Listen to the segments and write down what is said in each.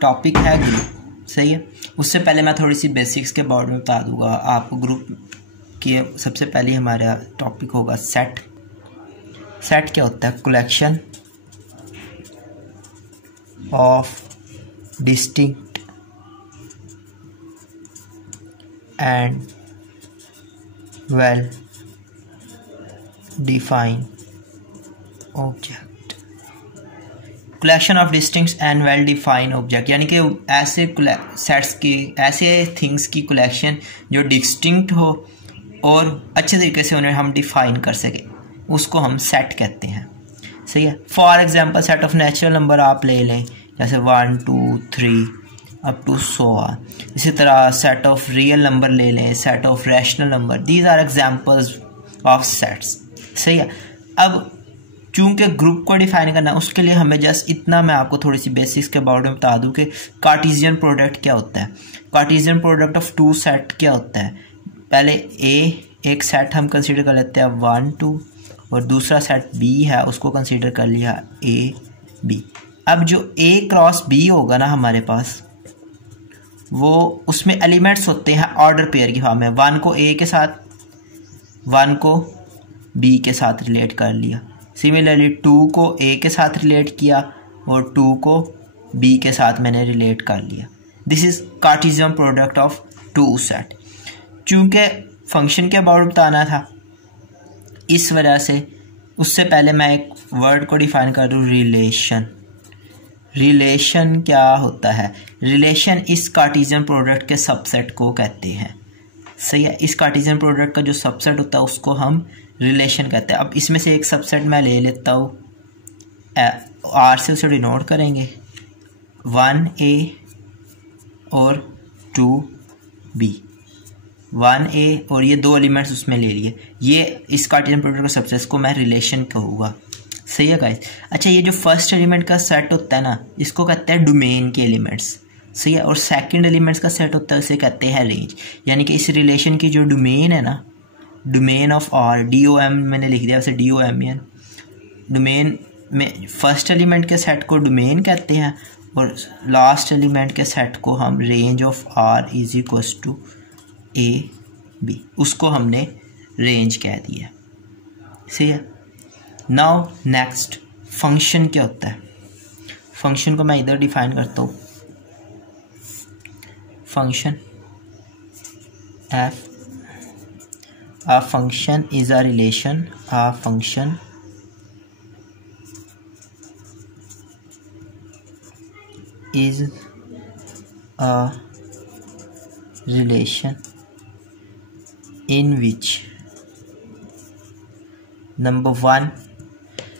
Topic है group, सही है। उससे पहले मैं थोड़ी सी बेसिक्स के बारे में बता दूंगा आपको ग्रुप की। सबसे पहले हमारा टॉपिक होगा सेट। सेट क्या होता है? Collection of distinct and well defined object. Collection of distinct and well defined object यानी कि ऐसे सेट्स की, ऐसे थिंग्स की कलेक्शन जो डिस्टिंक्ट हो और अच्छे तरीके से उन्हें हम डिफाइन कर सके, उसको हम सेट कहते हैं, सही है। For example set of natural number आप ले लें, जैसे 1 2 3 अप टू 100। इसी तरह सेट ऑफ रियल नंबर ले लें, set of rational number. These are examples of sets, सही है। अब चूंकि ग्रुप को डिफाइन करना है, उसके लिए हमें जस्ट इतना मैं आपको थोड़ी सी बेसिक्स के बारे में बता दूं कि कार्टेशियन प्रोडक्ट क्या होता है। Cartesian product of two set क्या होता है? पहले एक सेट हम कंसीडर कर लेते हैं 1 2, और दूसरा सेट बी है, उसको कंसीडर कर लिया ए बी। अब जो ए क्रॉस बी होगा ना हमारे पास, वो उसमें एलिमेंट्स होते हैं ऑर्डर पेयर की फॉर्म में। 1 को ए के साथ, 1 को बी के साथ रिलेट कर लिया। सिमिलरली 2 को ए के साथ रिलेट किया और 2 को बी के साथ मैंने रिलेट कर लिया। This is Cartesian product of two set. चूंकि फंक्शन के अबाउट बताना था, इस वजह से उससे पहले मैं एक वर्ड को डिफाइन कर दूँ, रिलेशन। रिलेशन क्या होता है? रिलेशन इस कार्टेशियन प्रोडक्ट के सबसेट को कहते हैं, सही है। इस कार्टेशियन प्रोडक्ट का जो सबसेट होता है उसको हम रिलेशन कहते हैं। अब इसमें से एक सबसेट मैं ले लेता हूँ, आर से उसे डिनोट करेंगे, 1a और 2b। 1a और ये दो एलिमेंट्स उसमें ले लिए, ये इस कार्टेशियन प्रोडक्ट के सबसेट को मैं रिलेशन कहूँगा, सही है गाइस। अच्छा, ये जो फर्स्ट एलिमेंट का सेट होता है ना, इसको कहते हैं डोमेन के एलिमेंट्स, सही है। और सेकंड एलिमेंट्स का सेट होता है, उसे कहते हैं रेंज। यानी कि इस रिलेशन की जो डोमेन है ना, डोमेन ऑफ आर, DOM मैंने लिख दिया वैसे DOMEN। डोमेन में फर्स्ट एलिमेंट के सेट को डोमेन कहते हैं और लास्ट एलिमेंट के सेट को हम range of R is equals to AB, उसको हमने रेंज कह दिया, सही है। नाउ नेक्स्ट, फंक्शन क्या होता है? फंक्शन को मैं इधर डिफाइन करता हूँ। Function F, a function is a relation. A function is a relation in which, number 1,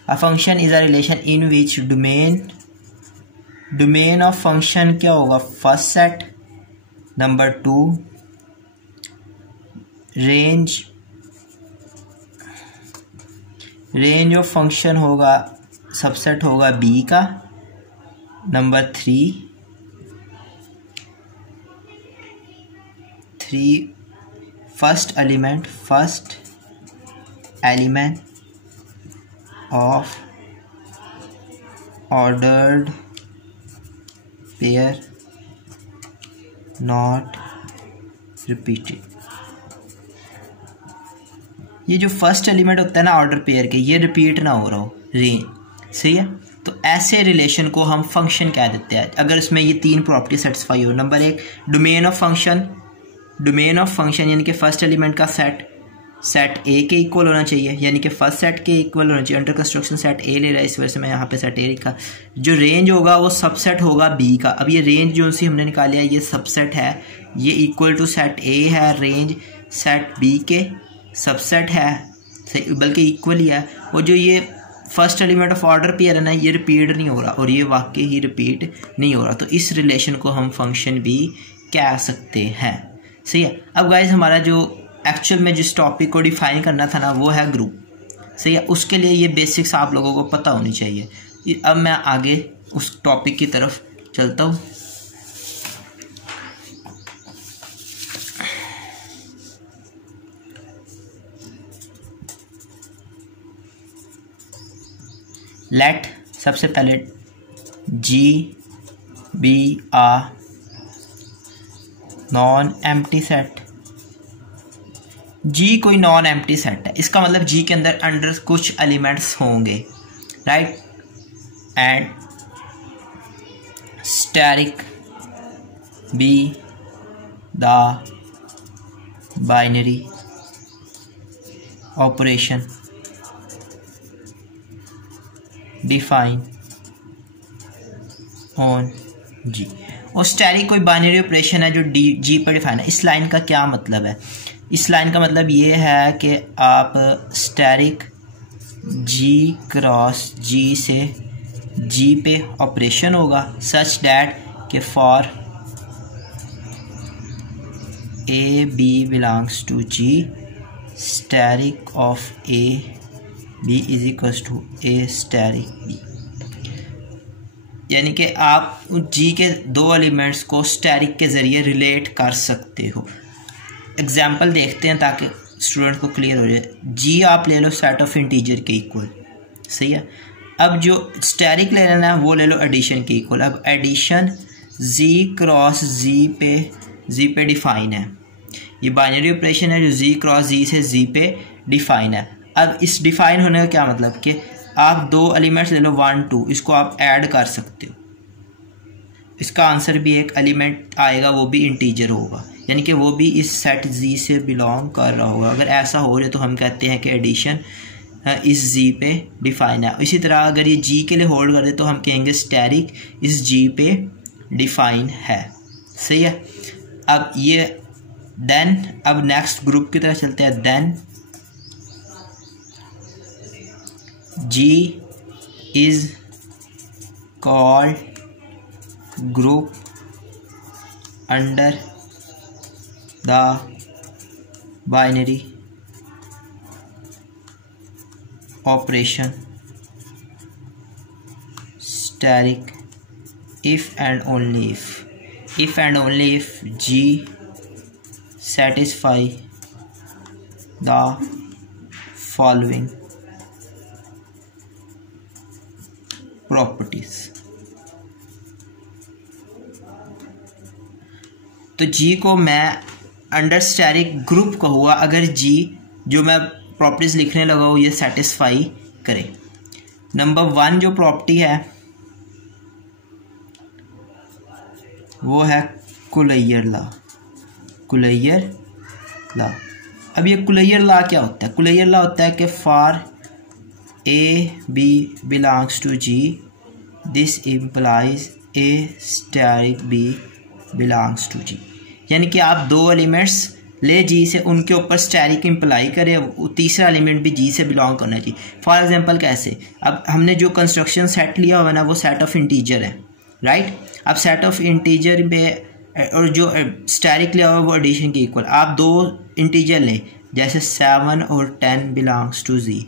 a function is a relation in which domain of function क्या होगा? First set. Number 2, range of function होगा, subset होगा B का। Number 3 first element of ordered pair not repeated. ये जो first element होता है ना ऑर्डर पेयर के, ये रिपीट ना हो रहा हो, रेंज, सही है। तो ऐसे रिलेशन को हम फंक्शन कह देते हैं अगर इसमें ये तीन प्रॉपर्टी सेटिस्फाई हो। नंबर 1, डोमेन ऑफ फंक्शन यानी कि फर्स्ट एलिमेंट का सेट ए के इक्वल होना चाहिए, यानी कि फर्स्ट सेट के इक्वल होना चाहिए। अंडर कंस्ट्रक्शन सेट ए ले रहा है, इस वजह से मैं यहाँ पे सेट ए लिखा। जो रेंज होगा वो सबसेट होगा बी का। अब ये रेंज जो सी हमने निकाली है, ये सबसेट है, ये इक्वल टू सेट ए है, रेंज सेट बी के सबसेट है, बल्कि इक्वल ही है। और जो ये first element of order pair है ना, ये रिपीट नहीं हो रहा, और ये वाकई ही रिपीट नहीं हो रहा, तो इस रिलेशन को हम फंक्शन भी कह सकते हैं, सही है। अब गाइज हमारा जो एक्चुअल में जिस टॉपिक को डिफाइन करना था ना, वो है ग्रुप, सही है। उसके लिए ये बेसिक्स आप लोगों को पता होनी चाहिए। अब मैं आगे उस टॉपिक की तरफ चलता हूँ। लेट सबसे पहले G बी आ नॉन एम्प्टी सेट। जी कोई नॉन एम्प्टी सेट है, इसका मतलब जी के अंदर कुछ एलिमेंट्स होंगे, right. And static b the binary operation define on g. और स्टैटिक कोई बाइनरी ऑपरेशन है जो जी पर डिफाइन है। इस लाइन का क्या मतलब है? इस लाइन का मतलब ये है कि आप स्टैटिक जी क्रॉस जी से जी पे ऑपरेशन होगा सच डैट कि for A B belongs to G static of A B is equals to A static B. यानी कि आप जी के दो एलिमेंट्स को स्टैटिक के ज़रिए रिलेट कर सकते हो। एग्जाम्पल देखते हैं ताकि स्टूडेंट को क्लियर हो जाए। जी आप ले लो सेट ऑफ इंटीजर के इक्वल, सही है। अब जो स्टैटिक ले लेना है वो ले लो एडिशन के इक्वल। अब एडिशन जी क्रॉस जी पे डिफाइन है, ये बाइनरी ऑपरेशन है जो जी क्रॉस जी से जी पे डिफाइन है। अब इस डिफाइन होने का क्या मतलब कि आप दो एलिमेंट्स ले लो 1 2, इसको आप ऐड कर सकते हो, इसका आंसर भी एक एलिमेंट आएगा, वो भी इंटीजर होगा, यानी कि वो भी इस सेट जी से बिलोंग कर रहा होगा। अगर ऐसा हो रहा है तो हम कहते हैं कि एडिशन इस जी पे डिफाइन है। इसी तरह अगर ये जी के लिए होल्ड कर दे तो हम कहेंगे स्टैटिक इस जी पे डिफाइन है, सही है। अब ये देन अब नेक्स्ट ग्रुप की तरफ चलते हैं। Then G is called group under the binary operation static if and only if G satisfy the following properties। तो G को मैं अंडर स्टैटिक ग्रुप कहूँगा अगर G जो मैं प्रॉपर्टीज लिखने लगा हूँ ये सेटिस्फाई करे। नंबर 1 जो प्रॉपर्टी है वो है कुलैयर लॉ। अब ये कुलैयर लॉ क्या होता है? कुलैयर लॉ होता है कि for A B belongs to ji this implies a static b belongs to g. यानी कि आप दो एलिमेंट्स ले जी से, उनके ऊपर स्टैटिक इम्प्लाई करें, तीसरा एलिमेंट भी जी से बिलोंग करना चाहिए। फॉर एग्जांपल कैसे? अब हमने जो कंस्ट्रक्शन सेट लिया हुआ ना वो सेट ऑफ इंटीजर है, राइट। अब सेट ऑफ इंटीजर में और जो स्टैटिक लिया हुआ वो एडिशन के इक्वल। आप दो इंटीजर लें जैसे 7 और 10 belongs to ji,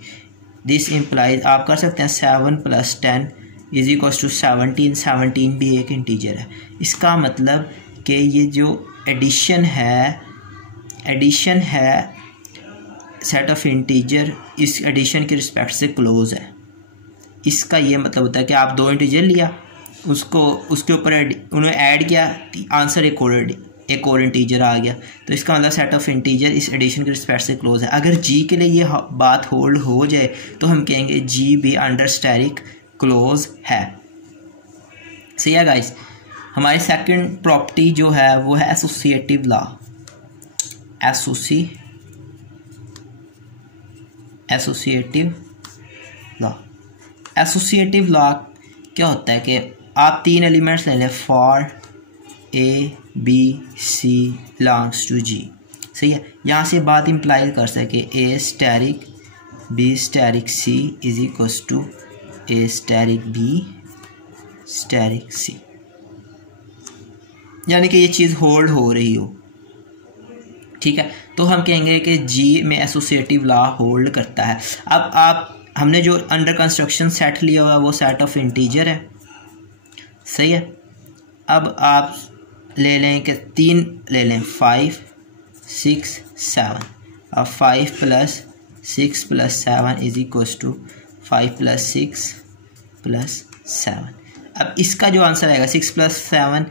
this implies आप कर सकते हैं 7 + 10 इज इक्वल टू 17। 17 भी एक इंटीजर है। इसका मतलब कि ये जो एडिशन है सेट ऑफ इंटीजर इस एडिशन के रिस्पेक्ट से क्लोज है। इसका ये मतलब होता है कि आप दो इंटीजर लिया, उसको उसके ऊपर उन्हें ऐड किया, आंसर एक और इंटीजर आ गया। तो इसका मतलब सेट ऑफ इंटीजर इस एडिशन के रिस्पेक्ट से क्लोज है। अगर जी के लिए ये बात होल्ड हो जाए तो हम कहेंगे जी भी अंडर स्टैटिक क्लोज है, सही है गाइस। हमारी सेकंड प्रॉपर्टी जो है वो है एसोसिएटिव लॉ। एसोसिएटिव लॉ क्या होता है कि आप 3 एलिमेंट्स ले लें for A b c belongs to g, सही है। यहाँ से बात इम्प्लाई कर सके a static b static c is equal to A static b static c, यानी कि ये चीज़ होल्ड हो रही हो, ठीक है। तो हम कहेंगे कि जी में एसोसिएटिव लॉ होल्ड करता है। अब हमने जो अंडर कंस्ट्रक्शन सेट लिया हुआ है वो सेट ऑफ इंटीजर है, सही है। अब आप ले लें कि 3 ले लें 5 6 7। अब 5 + 6 + 7 इज इक्वल टू 5 + 6 + 7। अब इसका जो आंसर आएगा 6 + 7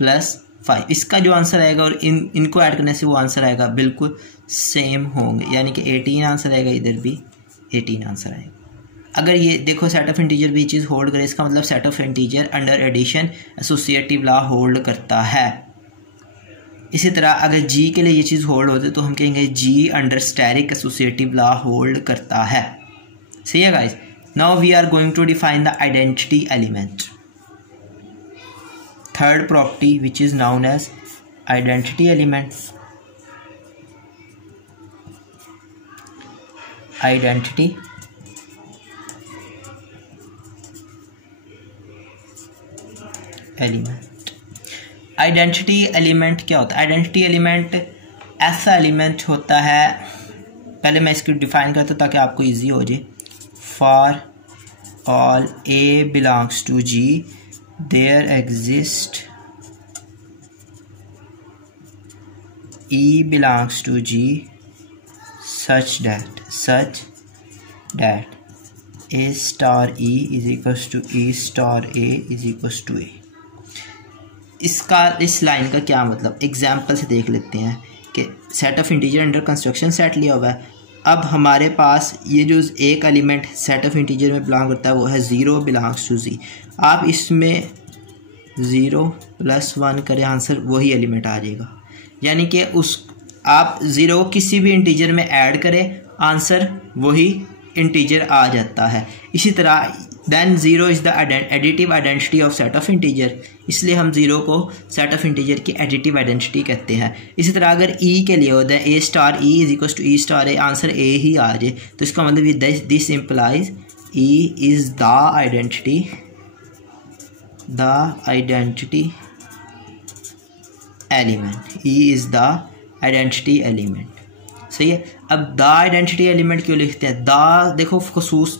+ 5, इसका जो आंसर आएगा और इनको ऐड करने से वो आंसर आएगा बिल्कुल सेम होंगे, यानी कि 18 आंसर आएगा, इधर भी 18 आंसर आएगा। अगर ये देखो सेट ऑफ इंटीजर भी चीज़ होल्ड करे, इसका मतलब set of integer under addition associative law hold करता है। इसी तरह अगर जी के लिए ये चीज़ होल्ड होती है तो हम कहेंगे g under asterisk associative law hold करता है। सही है guys. Now we are going to define the identity element. Third property which is known as identity element. Identity element. Identity element क्या होता है? आइडेंटिटी एलिमेंट ऐसा एलिमेंट होता है, पहले मैं इसको डिफाइन करता हूँ ताकि आपको इजी हो जाए। For all A belongs to G there exist E belongs to G such that A star E is equals to E star A is equals to A। इस लाइन का क्या मतलब, एग्जाम्पल से देख लेते हैं कि set of integer under construction set लिया हुआ है। अब हमारे पास ये जो एक एलिमेंट सेट ऑफ इंटीजर में बिलोंग करता है वो है 0 बिलोंग्स टू जी। आप इसमें 0 + 1 करें, आंसर वही एलिमेंट आ जाएगा, यानी कि आप 0 किसी भी इंटीजर में ऐड करें, आंसर वही इंटीजर आ जाता है। इसी तरह then 0 is the additive identity of set of integer, इसलिए हम 0 को सेट ऑफ इंटीजर की एडिटिव आइडेंटिटी कहते हैं। इसी तरह अगर ई के लिए होता है A star E is equal to E star A, answer A ही आ जाए, तो इसका मतलब this implies E is the identity element. E is the identity element. सही है। अब द आइडेंटिटी एलिमेंट क्यों लिखते हैं? द देखो मखसूस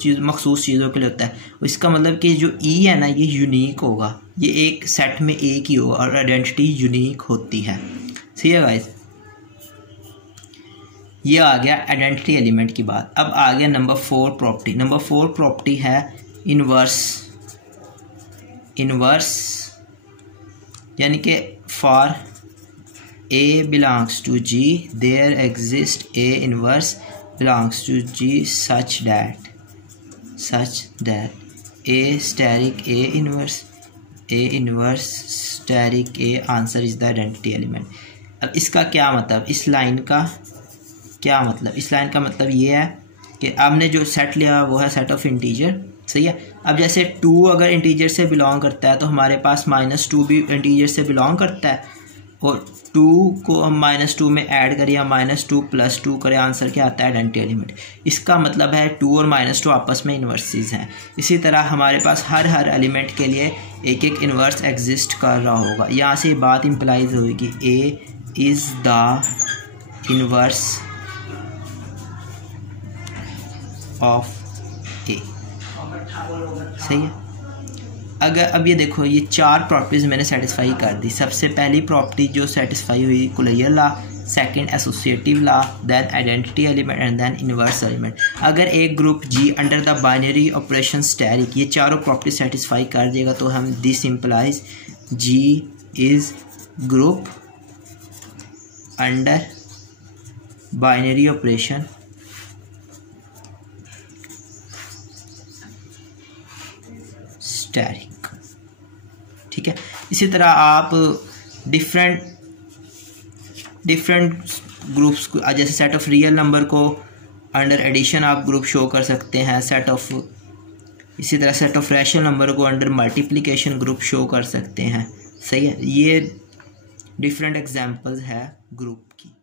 चीज़ों के लिए होता है, इसका मतलब कि जो ई है ना ये यूनिक होगा, ये एक सेट में एक ही होगा और आइडेंटिटी यूनिक होती है। सही है गाइस। ये आ गया आइडेंटिटी एलिमेंट की बात। अब आ गया नंबर 4 प्रॉपर्टी। नंबर 4 प्रॉपर्टी है इनवर्स, यानी कि for A belongs to G there exists A inverse belongs to G such that A steric A inverse steric A answer is the identity element। अब इसका क्या मतलब, इस लाइन का क्या मतलब? इस लाइन का मतलब ये है कि आपने जो सेट लिया वो है सेट ऑफ इंटीजर। सही है। अब जैसे 2 अगर इंटीजर से बिलोंग करता है तो हमारे पास -2 भी इंटीजर से बिलोंग करता है, और 2 को हम -2 में ऐड करें या -2 + 2 करें, आंसर क्या आता है? Identity element. इसका मतलब है 2 और -2 आपस में इन्वर्सेस हैं। इसी तरह हमारे पास हर एलिमेंट के लिए एक इन्वर्स एग्जिस्ट कर रहा होगा। यहाँ से बात इम्प्लाइज होगी A is the inverse of A। सही है। अगर अब ये देखो, ये 4 प्रॉपर्टीज़ मैंने सेटिस्फाई कर दी। सबसे पहली प्रॉपर्टी जो सेटिस्फाई हुई कुलैयर law, second associative law, then identity element and then inverse element. अगर एक group g under the binary operation asterisk ये चारों प्रॉपर्टी सेटिस्फाई कर देगा तो हम this implies g is group under binary operation asterisk. ठीक है। इसी तरह आप डिफरेंट ग्रुप्स को, जैसे सेट ऑफ रियल नंबर को अंडर एडिशन आप ग्रुप शो कर सकते हैं, इसी तरह सेट ऑफ रैशनल नंबर को अंडर मल्टीप्लिकेशन ग्रुप शो कर सकते हैं। सही है। ये डिफरेंट एग्जांपल्स है ग्रुप की।